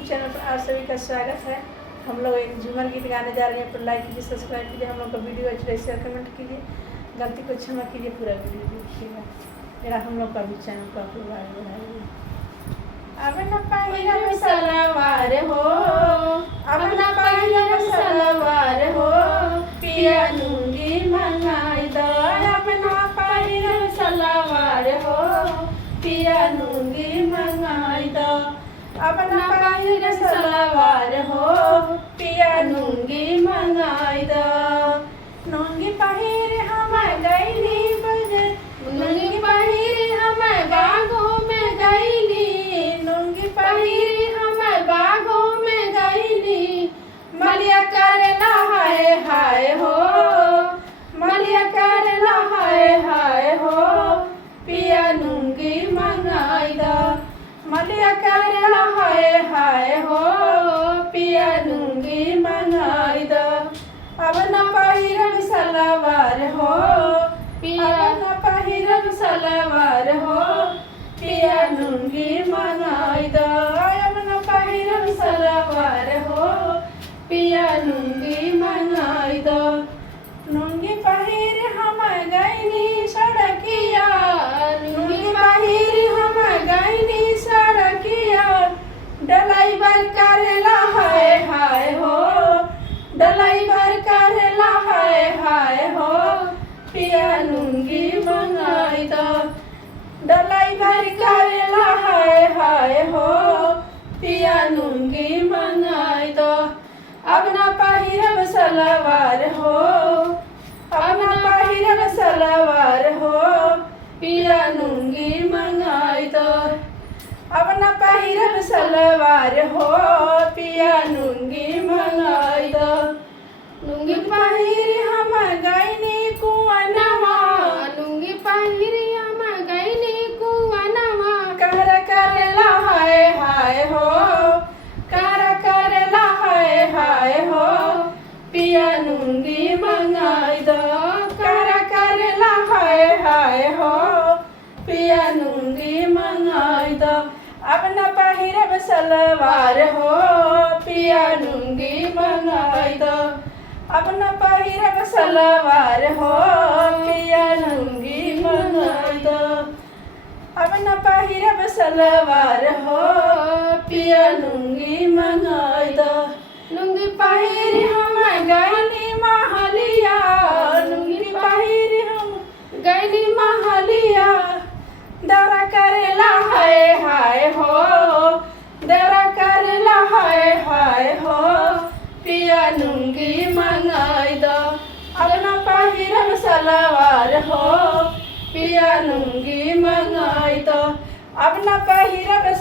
YouTube channel पर आप सभी का स्वागत है। हम लोग एक झूमर गीत गाने जा रहे हैं, तो लाइक कीजिए, सब्सक्राइब कीजिए। हम लोग का वीडियो अच्छी लगे शेयर कमेंट कीजिए, गलती को क्षमा कीजिए, पूरा वीडियो देखिएगा। मेरा हम लोग का भी चैनल को आप लोग आगे बढ़ाइए। अब न पहिरब सलवार हो, अब न पहिरब सलवार हो, पिया लूंगी मंगाई दो। अब न पहिरब सलवार हो, पिया लूंगी मंगाई दो। अब न पहिरब सलवार हो, पिया लूंगी मंगाई दो। लूंगी पहिर हम गईली बजे, लूंगी पहिर हम बागों में गईली, लूंगी पहिर हम बागों में गईली। मलिया करेला हाय हाय हो, मलिया करेला हाय हाय हो, पिया लूंगी मंगाई दो। मलिया करेला हाय हाय हो, पिया लूंगी मंगाई दो। अब न पहिरब सलवार हो, अब न पहिरब सलवार हो, पिया लूंगी मंगाई दो। अब न पहिरब सलवार हो, पिया लूंगी मंगाई दो। लूंगी पहिर हम गईली सड़किया, लूंगी पहिर हम गईली सड़किया। डलाइवर करेला हाय हाय हो, डलाइवर करेला हाय हाय हो, पिया लूंगी मंगाई दो। डलाइवर करेला हाय हाय हो, पिया लूंगी मंगाई दो। अब न पहिरब सलवार हो, अब न पहिरब सलवार हो, पिया लूंगी मंगाई दो। अब न पहिरब सलवार हो, पिया लूंगी मंगाई दो। लूंगी पहिर हम गईली कुआनवा, लूंगी पहिर हम गईली कुआनवा। कर करेला हाय हाय हो, कर करेला हाय हाय हो, पिया लूंगी मंगाई दो। कर करेला हाय हाय हो, पिया लूंगी मंगाई दो। अब न पहिरब सलवार हो, पिया लूंगी मंगाई दो। अब न पहिरब सलवार हो, पिया लूंगी मंगाई दो। अब न पहिरब सलवार हो, पिया लूंगी मंगाई दो। लूंगी पहिर हम गईली महलिया, लूंगी पहिर हम गईली महलिया। दौरा करेला हाय हाय हो, दौरा करेला हाय हाय हो, पिया लूंगी मंगाई दो। अब न पहिरब सलवार हो, पिया लूंगी मंगाई दो। अब न पहिरब